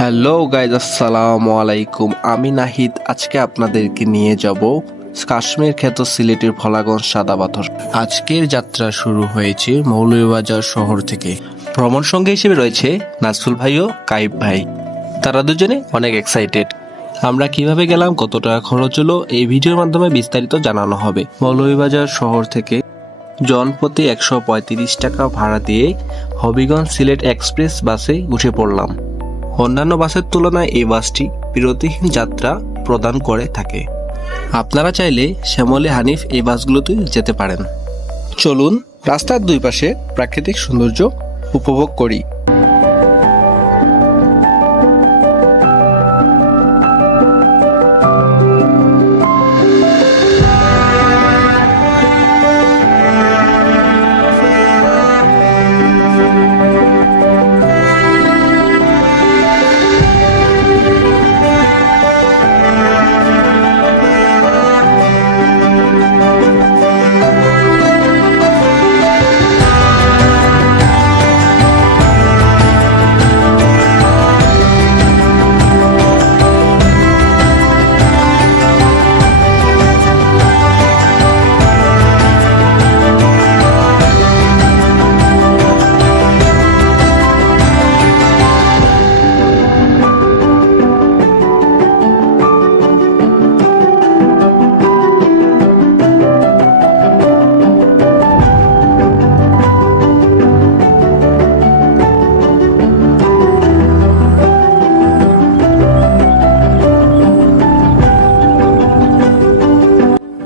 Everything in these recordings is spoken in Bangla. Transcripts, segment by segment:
হ্যালো গাইজ, আসসালামু আলাইকুম। আমি নাহিদ। আজকে আপনাদেরকে নিয়ে যাব কাশ্মীর খ্যাত সিলেটের ফলাগঞ্জ সাদা পাথর। আজকের যাত্রা শুরু হয়েছে মৌলভীবাজার শহর থেকে। ভ্রমণ সঙ্গী হিসেবে রয়েছে নাসফুল ভাই ও কাইব ভাই। তারা দুজনে অনেক এক্সাইটেড। আমরা কিভাবে গেলাম, কত টাকা খরচ হলো, এই ভিডিওর মাধ্যমে বিস্তারিত জানানো হবে। মৌলভীবাজার শহর থেকে জনপ্রতি 135 টাকা ভাড়া দিয়ে হবিগঞ্জ সিলেট এক্সপ্রেস বাসে উঠে পড়লাম। অন্যান্য বাসের তুলনায় এই বাসটি বিরতিহীন যাত্রা প্রদান করে থাকে। আপনারা চাইলে শ্যামলী হানিফ এই বাসগুলোতে যেতে পারেন। চলুন রাস্তার দুই পাশে প্রাকৃতিক সৌন্দর্য উপভোগ করি।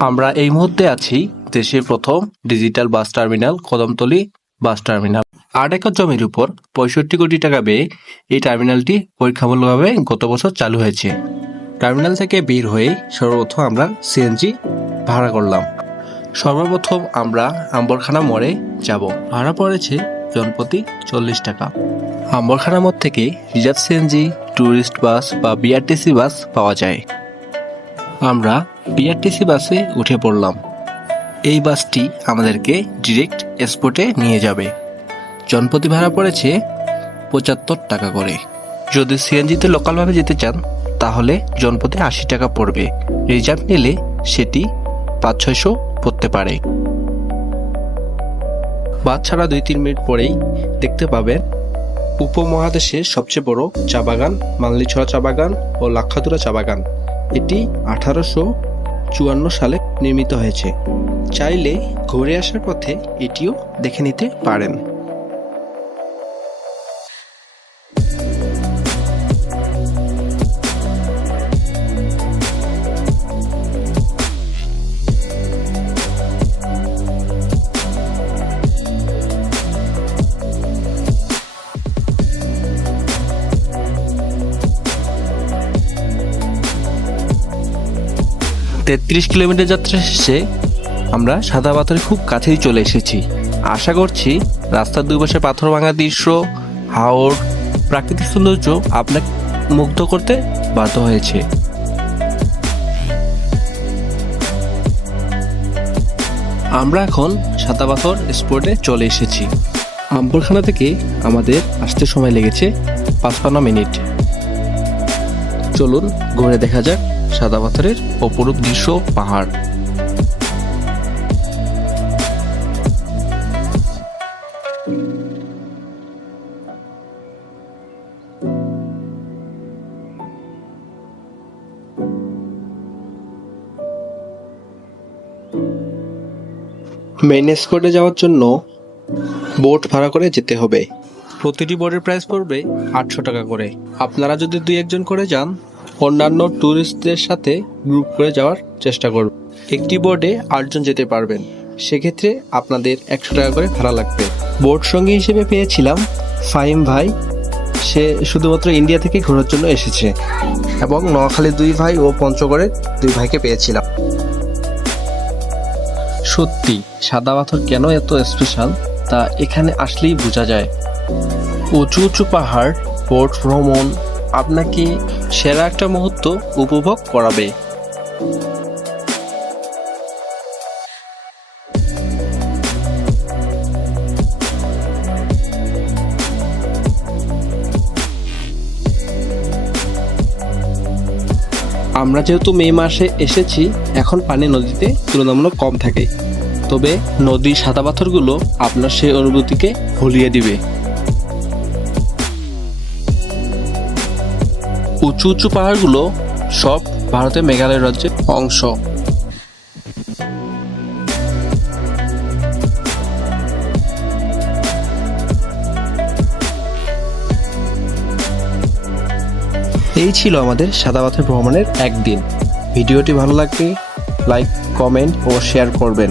আমরা এই মুহূর্তে আছি দেশের প্রথম digital bus terminal Kadamtali bus terminal. 8 acre জমির উপর 65 কোটি টাকা ব্যয়ে এই টার্মিনালটি পরীক্ষামূলকভাবে গত বছর চালু হয়েছে। টার্মিনাল থেকে বের হয়ে সর্বপ্রথম আমরা সিএনজি ভাড়া করলাম। সর্বপ্রথম আমরা আম্বরখানা মোড়ে যাব। ভাড়া পড়েছে জনপ্রতি 40 টাকা। আম্বরখানা মোড় থেকে রিজার্ভ সিএনজি, ট্যুরিস্ট বাস বা বিআরটিসি বাস পাওয়া যায়। আমরা বিআরটিসি বাসে উঠে পড়লাম। এই বাসটি আমাদেরকে ডিরেক্ট এয়ারপোর্টে নিয়ে যাবে। জনপ্রতি ভাড়া পড়েছে 75 টাকা করে। যদি সিএনজিতে লোকালভাবে যেতে চান তাহলে জনপ্রতি 80 টাকা পড়বে। রিজার্ভ নিলে সেটি 500-600 পড়তে পারে। বাস ছাড়া 2-3 মিনিট পরেই দেখতে পাবেন উপমহাদেশের সবচেয়ে বড় চা বাগান মানলিছড়া চা বাগান ও লাক্ষাতুরা চা বাগান। এটি 1854 সালে নির্মিত হয়েছে। চাইলে ঘুরে আসার পথে এটিও দেখে নিতে পারেন। তেত্রিশ কিলোমিটার যাত্রা শেষে আমরা সাদা পাথরের খুব কাছেই চলে এসেছি। আশা করছি রাস্তার দুই পাশে পাথর ভাঙা দৃশ্য, হাওর, প্রাকৃতিক সৌন্দর্য আপনাকে মুগ্ধ করতে বাধ্য হয়েছে। আমরা এখন সাদা পাথর স্পটে চলে এসেছি। আম্বরখানা থেকে আমাদের আসতে সময় লেগেছে 55 মিনিট। চলুন ঘুরে দেখা যাক সাদা পাথরের অপরূপ দৃশ্য, পাহাড়। মেইন স্পটে যাওয়ার জন্য বোট ভাড়া করে যেতে হবে। প্রতিটি বোটের প্রাইস পড়বে 800 টাকা করে। আপনারা যদি 2-1 করে যান, অন্যান্য ট্যুরিস্টদের সাথে গ্রুপ করে যাওয়ার চেষ্টা করবেন। একটি বোটে 8 জন যেতে পারবেন। সেক্ষেত্রে আপনাদের 100 টাকা করে ভাড়া লাগবে। বোট সঙ্গী হিসেবে পেয়েছিলাম ফাহিম ভাই। সে শুধুমাত্র ইন্ডিয়া থেকে ঘোরার জন্য এসেছে। এবং নোয়াখালী 2 ভাই ও পঞ্চগড়ের 2 ভাইকে পেয়েছিলাম। সত্যি সাদা পাথর কেন এত স্পেশাল তা এখানে আসলেই বোঝা যায়। উঁচু উঁচু পাহাড়, বোট ভ্রমণ আপনাকে সেরা একটা মুহূর্ত উপভোগ করাবে। আমরা যেহেতু মে মাসে এসেছি, এখন পানি নদীতে তুলনামূলক কম থাকে, তবে নদীর সাদা পাথরগুলো আপনার সেই অনুভূতিকে ভুলিয়ে দিবে। উঁচু উঁচু পাহাড়গুলো সব ভারতের মেঘালয় রাজ্যের অংশ। এই ছিল আমাদের সাদা পাথর ভ্রমণের একদিন। ভিডিওটি ভালো লাগলে লাইক, কমেন্ট ও শেয়ার করবেন।